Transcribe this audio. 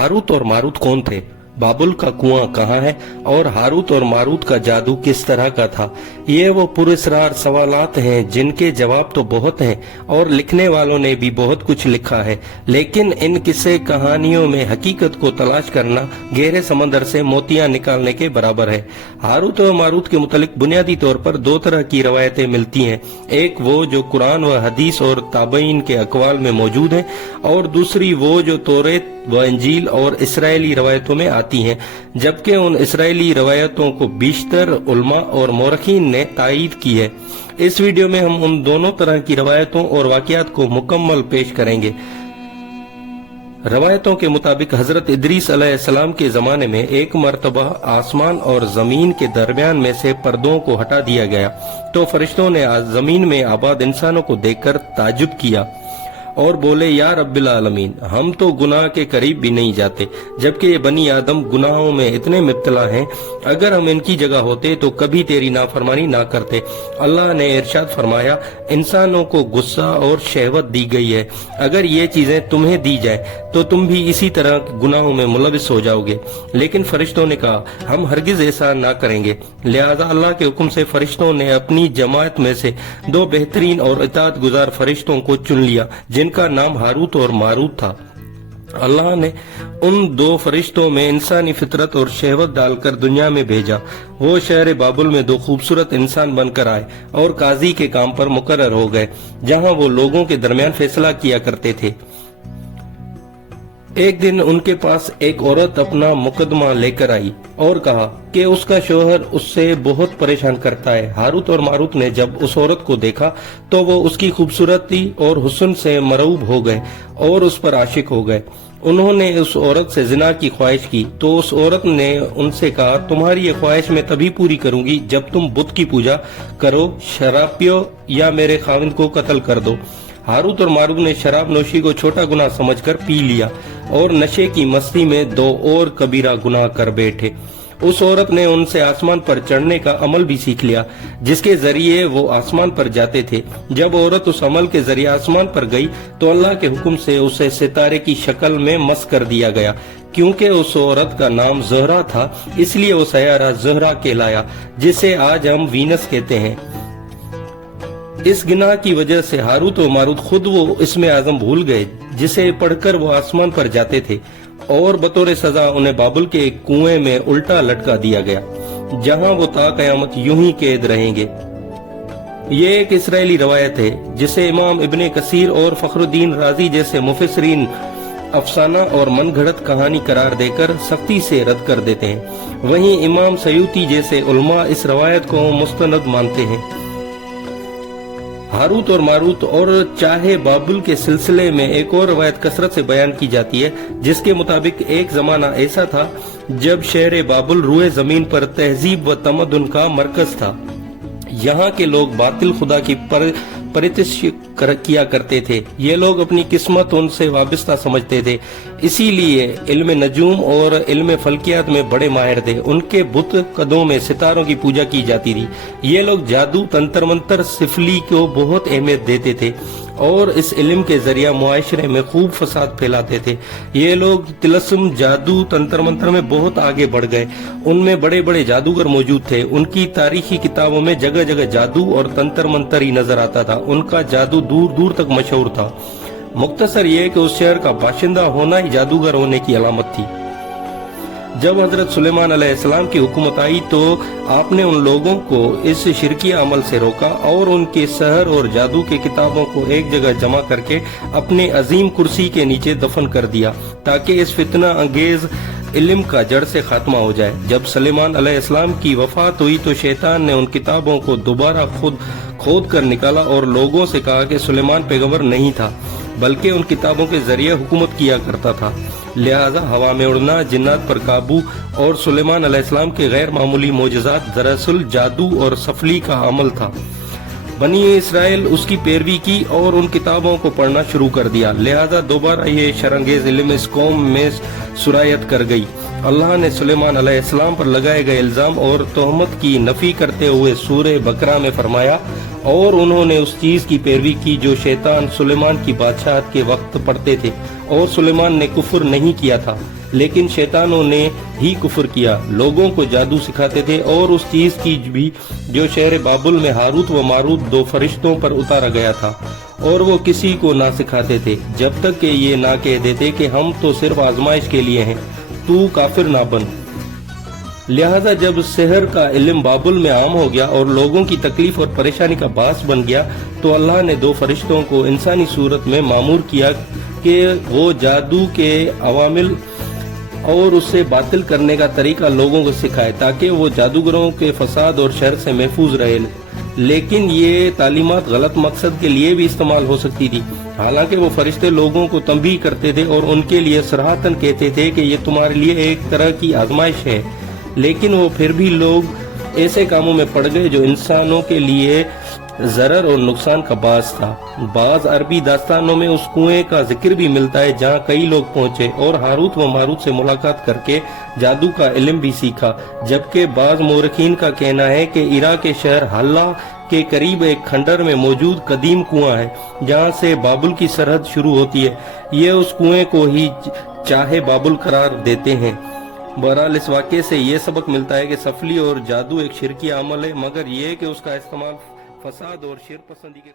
Harut और Marut कौन थे, बाबुल का कुआं कहाँ है और हारूत और मारूत का जादू किस तरह का था। ये वो पुरस्कार सवालात हैं जिनके जवाब तो बहुत हैं और लिखने वालों ने भी बहुत कुछ लिखा है, लेकिन इन किस्से कहानियों में हकीकत को तलाश करना गहरे समंदर से मोतियां निकालने के बराबर है। हारूत और मारूत के मुतालिक बुनियादी तौर पर दो तरह की रवायतें मिलती हैं, एक वो जो कुरान व हदीस और ताबईन के अकवाल में मौजूद है और दूसरी वो जो तौरेत व इंजील और इसराइली रवायतों में आती हैं, जबकि उन इसराइली रवायतों को बीशतर उलमा और मौरखीन ने तायीद की है। इस वीडियो में हम उन दोनों तरह की रवायतों और वाक़ियात को मुकम्मल पेश करेंगे। रवायतों के मुताबिक हजरत इदरीस अलैहिस्सलाम के जमाने में एक मर्तबा आसमान और जमीन के दरमियान में से पर्दों को हटा दिया गया तो फरिश्तों ने जमीन में आबाद इंसानों को देखकर ताजुब किया और बोले, या रब्बिल आलमीन, हम तो गुनाह के करीब भी नहीं जाते, जबकि ये बनी आदम गुनाहों में इतने मुब्तला हैं। अगर हम इनकी जगह होते तो कभी तेरी नाफरमानी ना करते। अल्लाह ने इरशाद फरमाया, इंसानों को गुस्सा और शहवत दी गई है, अगर ये चीजें तुम्हें दी जाए तो तुम भी इसी तरह गुनाहों में मुलविस हो जाओगे। लेकिन फरिश्तों ने कहा, हम हरगिज ऐसा ना करेंगे। लिहाजा अल्लाह के हुक्म से फरिश्तों ने अपनी जमात में से दो बेहतरीन और इताअत गुजार फरिश्तों को चुन लिया जिनका नाम हारूत और मारूत था। अल्लाह ने उन दो फरिश्तों में इंसानी फितरत और शहवत डालकर दुनिया में भेजा। वो शहर बाबुल में दो खूबसूरत इंसान बनकर आए और काजी के काम पर मुकर्रर हो गए, जहां वो लोगों के दरमियान फैसला किया करते थे। एक दिन उनके पास एक औरत अपना मुकदमा लेकर आई और कहा कि उसका शोहर उससे बहुत परेशान करता है। हारूत और मारूत ने जब उस औरत को देखा तो वो उसकी खूबसूरती और हुस्न से मरूब हो गए और उस पर आशिक हो गए। उन्होंने उस औरत से जिना की ख्वाहिश की तो उस औरत ने उनसे कहा, तुम्हारी ये ख्वाहिश मैं तभी पूरी करूंगी जब तुम बुत की पूजा करो, शराब पियो या मेरे खाविंद को कत्ल कर दो। हारूत और मारूत ने शराब नोशी को छोटा गुनाह समझकर पी लिया और नशे की मस्ती में दो और कबीरा गुनाह कर बैठे। उस औरत ने उनसे आसमान पर चढ़ने का अमल भी सीख लिया जिसके जरिए वो आसमान पर जाते थे। जब औरत उस अमल के जरिए आसमान पर गई तो अल्लाह के हुक्म से उसे सितारे की शक्ल में मस कर दिया गया। क्योंकि उस औरत का नाम ज़हरा था इसलिए वो सयारा ज़हरा कहलाया, जिसे आज हम वीनस कहते हैं। इस गुनाह की वजह से हारूत और मारूत खुद वो इसमें आजम भूल गए जिसे पढ़कर वो आसमान पर जाते थे और बतौर सजा उन्हें बाबुल के एक कुएं में उल्टा लटका दिया गया, जहां वो ता कयामत यूं ही कैद रहेंगे। ये एक इसराइली रवायत है जिसे इमाम इब्ने कसीर और फखरुद्दीन राजी जैसे मुफस्सिरीन अफसाना और मनगढ़ंत कहानी करार देकर सख्ती से रद्द कर देते हैं। वहीं इमाम सयूती जैसे उलमा इस रवायत को मुस्तनद मानते हैं। हारूत और मारूत और चाहे बाबुल के सिलसिले में एक और रवायत कसरत से बयान की जाती है, जिसके मुताबिक एक जमाना ऐसा था जब शहर बाबुल रूए जमीन पर तहजीब व तमद्दुन का मरकज था। यहाँ के लोग बातिल खुदा की परितिश किया करते थे। ये लोग अपनी किस्मत उनसे वाबस्ता समझते थे, इसीलिए इल्म नजूम और इल्म फल्कियात में बड़े माहिर थे। उनके बुत कदों में सितारों की पूजा की जाती थी। ये लोग जादू, तंत्र मंत्र, सिफली को बहुत अहमियत देते थे और इस इल्म के जरिए मुआशरे में खूब फसाद फैलाते थे। ये लोग तिलस्म, जादू, तंत्र मंत्र में बहुत आगे बढ़ गए। उनमें बड़े बड़े जादूगर मौजूद थे। उनकी तारीखी किताबों में जगह जगह जादू और तंत्र मंत्र ही नजर आता था। उनका जादू दूर दूर तक मशहूर था। मुख्तसर ये कि उस शहर का बाशिंदा होना ही जादूगर होने की अलामत थी। जब हजरत सुलेमान अलैहिस्सलाम की हुकूमत आई तो आपने उन लोगों को इस शिरकिया अमल से रोका और उनके सहर और जादू के किताबों को एक जगह जमा करके अपने अजीम कुर्सी के नीचे दफन कर दिया ताकि इस फितना अंगेज इल्म का जड़ से खात्मा हो जाए। जब सुलेमान अलैहिस्सलाम की वफात हुई तो शैतान ने उन किताबों को दोबारा खोद कर निकाला और लोगों से कहा कि सुलेमान पैगंबर नहीं था बल्कि उन किताबों के जरिए हुकूमत किया करता था। लिहाजा हवा में उड़ना, जिन्नात पर काबू और सुलेमान अलैहिस्सलाम के गैर मामूली मोजज़ात दरअसल जादू और सफली का अमल था। बनी इसराइल उसकी पैरवी की और उन किताबों को पढ़ना शुरू कर दिया। लिहाजा दोबारा ये शरंगेज इल्म इस कौम में सुरायत कर गई। अल्लाह ने सुलेमान अलैहिस्सलाम पर लगाए गए इल्जाम और तोहमत की नफी करते हुए सूरह बकरा में फरमाया, और उन्होंने उस चीज की पैरवी की जो शैतान सुलेमान की बादशाहत के वक्त पढ़ते थे, और सुलेमान ने कुफ्र नहीं किया था। لیکن شیطانوں نے ہی کفر کیا، لوگوں کو جادو سکھاتے تھے اور اس چیز کی بھی جو شہر بابل میں ہاروت و ماروت 2 فرشتوں پر اتارا گیا تھا، اور وہ کسی کو نہ سکھاتے تھے جب تک کہ یہ نہ کہہ دیتے کہ ہم تو صرف آزمائش کے لیے ہیں، تو کافر نہ بن۔ لہذا جب سحر کا علم بابل میں عام ہو گیا اور لوگوں کی تکلیف اور پریشانی کا باعث بن گیا، تو اللہ نے 2 فرشتوں کو انسانی صورت میں مامور کیا کہ وہ جادو کے عوامل اور اسے باطل کرنے کا طریقہ لوگوں کو سکھائے تاکہ وہ جادوگروں کے فساد اور شر سے محفوظ رہے۔ لیکن یہ تعلیمات غلط مقصد کے لیے بھی استعمال ہو سکتی تھی، حالانکہ وہ فرشتے لوگوں کو تنبیہ کرتے تھے اور ان کے لیے صراحتاً کہتے تھے کہ یہ تمہارے لیے ایک طرح کی آزمائش ہے، لیکن وہ پھر بھی لوگ ایسے کاموں میں پڑ گئے جو انسانوں کے لیے ضرر اور نقصان کا باعث تھا۔ بعض عربی داستانوں میں اس کنویں کا ذکر بھی ملتا ہے جہاں کئی لوگ پہنچے اور ہاروت و ماروت سے ملاقات کر کے جادو کا علم بھی سیکھا، جبکہ بعض مورخین کا کہنا ہے کہ عراق کے شہر حلہ کے قریب ایک کھنڈر میں موجود قدیم کنواں ہے جہاں سے بابل کی سرحد شروع ہوتی ہے، یہ اس کنویں کو ہی چاہے بابل قرار دیتے ہیں۔ بہرحال اس واقعے سے یہ سبق ملتا ہے کہ سفلی اور جادو ایک شرکی عمل ہے، مگر یہ کہ اس کا استعمال فساد اور شر پسندی کے